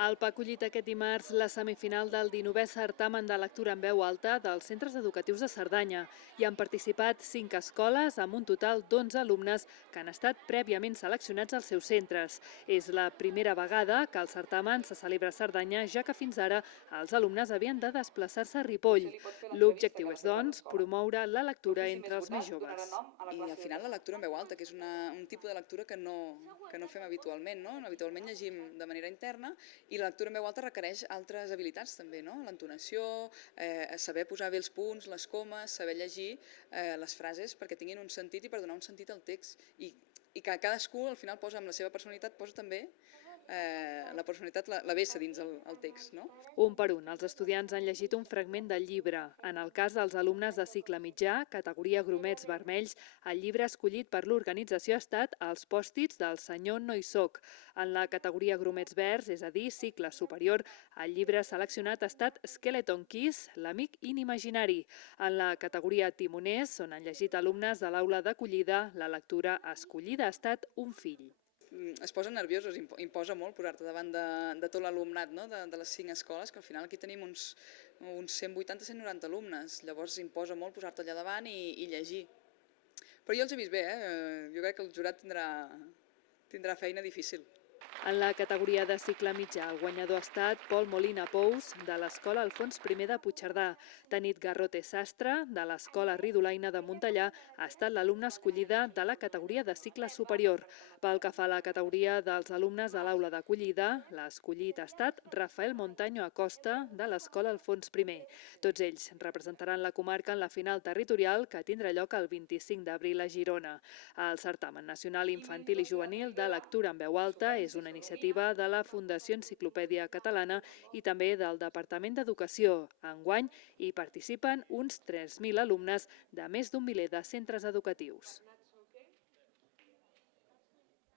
El PA ha acollit aquest dimarts la semifinal del 19è certamen de lectura en veu alta dels centres educatius de Cerdanya. Hi han participat 5 escoles amb un total d'11 alumnes que han estat prèviament seleccionats als seus centres. És la primera vegada que el certamen se celebra a Cerdanya, ja que fins ara els alumnes havien de desplaçar-se a Ripoll. L'objectiu és, doncs, promoure la lectura entre els més joves. I al final la lectura en veu alta, que és un tipus de lectura que no fem habitualment, no? Habitualment llegim de manera interna i la lectura en veu alta requereix altres habilitats també, no? L'entonació, saber posar bé els punts, les comes, saber llegir les frases perquè tinguin un sentit i per donar un sentit al text i que cadascú al final posa amb la seva personalitat, posa també la personalitat, la vessa dins el text, no? Un per un, els estudiants han llegit un fragment del llibre. En el cas dels alumnes de cicle mitjà, categoria gromets vermells, el llibre escollit per l'organització ha estat Els pòstits del senyor No hi soc. En la categoria gromets verds, és a dir, cicle superior, el llibre seleccionat ha estat Skeleton Kiss, l'amic inimaginari. En la categoria timoners, on han llegit alumnes de l'aula d'acollida, la lectura escollida ha estat Un fill. Es posen nerviosos, imposa molt posar-te davant de tot l'alumnat, no? de les 5 escoles, que al final aquí tenim uns 180-190 alumnes, llavors imposa molt posar-te allà davant i llegir. Però jo els he vist bé, jo crec que el jurat tindrà feina difícil. En la categoria de cicle mitjà, el guanyador ha estat Pol Molina Pous, de l'Escola Alfons I de Puigcerdà. Tanit Garrote Sastre, de l'Escola Ridolaina de Montellà, ha estat l'alumna escollida de la categoria de cicle superior. Pel que fa a la categoria dels alumnes de l'aula d'acollida, l'escollit ha estat Rafael Montaño Acosta, de l'Escola Alfons I. Tots ells representaran la comarca en la final territorial que tindrà lloc el 25 d'abril a Girona. El certamen nacional infantil i juvenil de lectura en veu alta és una iniciativa de la Fundació Enciclopèdia Catalana i també del Departament d'Educació. Enguany hi participen uns 3.000 alumnes de més d'un miler de centres educatius.